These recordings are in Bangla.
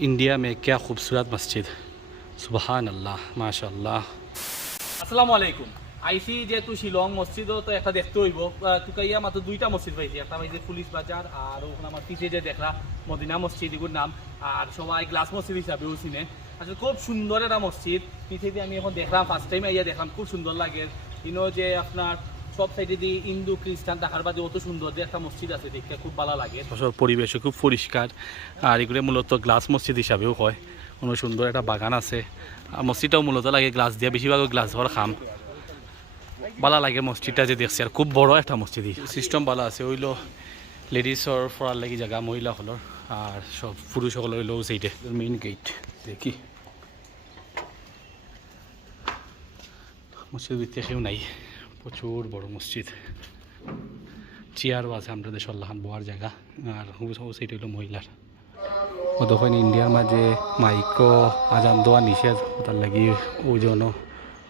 इंडिया में क्या खूबसूरत मस्जिद सुबहान अल्लाह माशा अल्लाह আসসালামু আলাইকুম আইসি যেহেতু শিলং মসজিদও তো একটা দেখতে হইব আহ, তুকাইয়া মাত্র দুইটা মসজিদ পাইছি একটা পাইছে পুলিশ বাজার আর ওখানে আমার পিছিয়ে যে দেখলা মদিনা মসজিদ এগুলোর নাম আর সবাই গ্লাস মসজিদ হিসাবেও চিনে আসলে খুব সুন্দর একটা মসজিদ পিছিয়ে দিয়ে আমি এখন দেখলাম ফার্স্ট টাইম আইয়া দেখলাম খুব সুন্দর লাগে ইনো যে আপনার সব সাইডে দিয়ে হিন্দু খ্রিস্টান দেখার বাদে অত সুন্দর যে একটা মসজিদ আছে দেখতে খুব ভালো লাগে। সব পরিবেশও খুব পরিষ্কার। আর এগুলো মূলত গ্লাস মসজিদ হিসাবেও হয়। কোনো সুন্দর একটা বাগান আছে। আর মসজিদটাও মূলত লাগে গ্লাস দিয়ে বেশিরভাগ গ্লাস ঘর খাম। ভালো লাগে মসজিদটা যে দেখছি। আর খুব বড় একটা মসজিদ সিস্টেম ভালো আছে। ওইল লেডিসর ফরার লাগি জায়গা মহিলাসকলৰ আর সব পুরুষসকলৰ হইলেও সেইটে মেইন গেট দেখি। মসজিদ ভিতরে কেউ নাই। প্রচুর বড় মসজিদ। চেয়ারও আছে আমরা দেশের লাহান বহার জায়গা, আর সেইটা হইল মহিলার। ও তখন ইন্ডিয়ার মাঝে মাইকো আজান দেওয়া নিষেধ, তার লাগি ওজন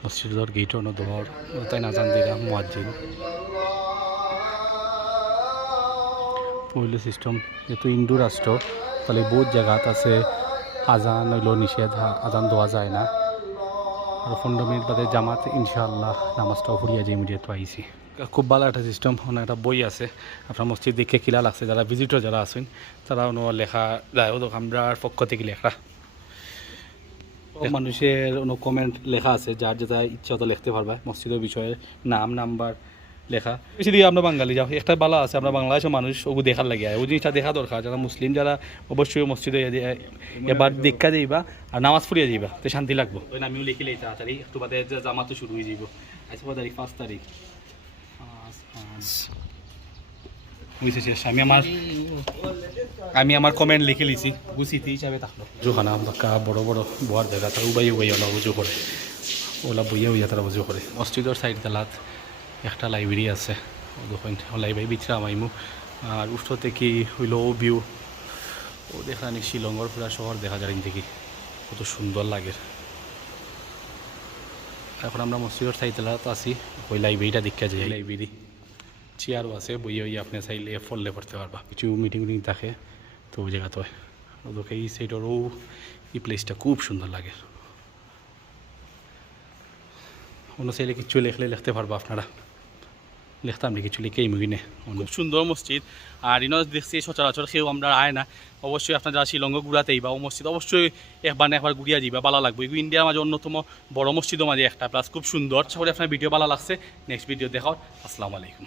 মসজিদর গেটও ন দোহর তাই আজান দিলাম মুয়াজ্জিন। পহিলো সিস্টেম যেহেতু ইন্দু রাষ্ট্র, তাহলে বহুত জায়গাত আছে আজান হইল নিষেধ আজান দেওয়া যায় না। আর পনেরো মিনিট বাদে জামাত ইনশাআল্লাহ নামাজটাও ফুরিয়ে যাই ইমিডিয়েট পাইছি খুব ভালো একটা সিস্টেম ওনার একটা বই আছে। আপনার মসজিদ দেখে কিলা লাগছে? যারা ভিজিটর যারা আছেন তারা অন্য লেখা যায়। ওদের আমরা পক্ষ থেকে লেখা। মানুষের অন্য কমেন্ট লেখা আছে যার যেটা ইচ্ছা তো লিখতে পারবে। মসজিদের বিষয়ে নাম নাম্বার লেখা। বেশি দিকে আমরা বাঙালি যাও একটা বালা আছে আমরা বাংলাদেশের মানুষ ওগু দেখার লাগে। ওই জিনিসটা দেখা দরকার যারা মুসলিম যারা অবশ্যই মসজিদে এবার দেখা যাইবা আর নামাজ পড়িয়া যাইবা তো শান্তি লাগবো। ওই আমিও লিখে লাই তাড়াতাড়ি একটু বাদে জামা তো শুরু হয়ে যাইব। আজ কত তারিখ? পাঁচ তারিখ। শেষ আমি আমার আমি আমার কমেন্ট লিখে লিছি গুছিতে হিসাবে থাকল। জোখানা বাক্কা বড় বড় বহার জায়গা তারা উবাই উবাই ওলা উজু করে। ওলা বইয়া উইয়া তারা উজু করে। মসজিদের সাইড তালাত একটা লাইব্রেরি আছে। ওখান লাইব্রেরি বিচরা মাইমু। আর উষ্ঠ থেকে হইল ভিউ ও দেখানি শিলংর পুরা শহর দেখা যায় থেকে। কত সুন্দর লাগে। এখন আমরা মসজিদের তালাত আছি। ওই লাইব্রেরিটা দেখা যায় লাইব্রেরি চেয়ারও আছে, বইয়ে ওই আপনি চাইলে ফললে পড়তে পারবা। কিছু মিটিং উটিং থাকে, তো ওই জায়গাতে হয়। ওদেরকে এই সাইডেরও এই প্লেসটা খুব সুন্দর লাগে। অন্য চাইলে কিছু লেখলে লিখতে পারবা আপনারা। লিখতাম কিছু কে মুগিনে খুব সুন্দর মসজিদ। আর ইনজ দেখছি, সচরাচর সেও আমরা আয় না। অবশ্যই আপনার যারা শিলঙ্গ ঘুরাতেই বা ও মসজিদ, অবশ্যই একবার না একবার ঘুরিয়া যাইবা, ভালো লাগবে। এগুলো ইন্ডিয়ার মাঝে অন্যতম বড় মসজিদও মাঝে একটা। প্লাস খুব সুন্দর। আশা করি আপনার ভিডিও ভালো লাগছে। নেক্সট ভিডিও দেখাও। আসসালামু আলাইকুম।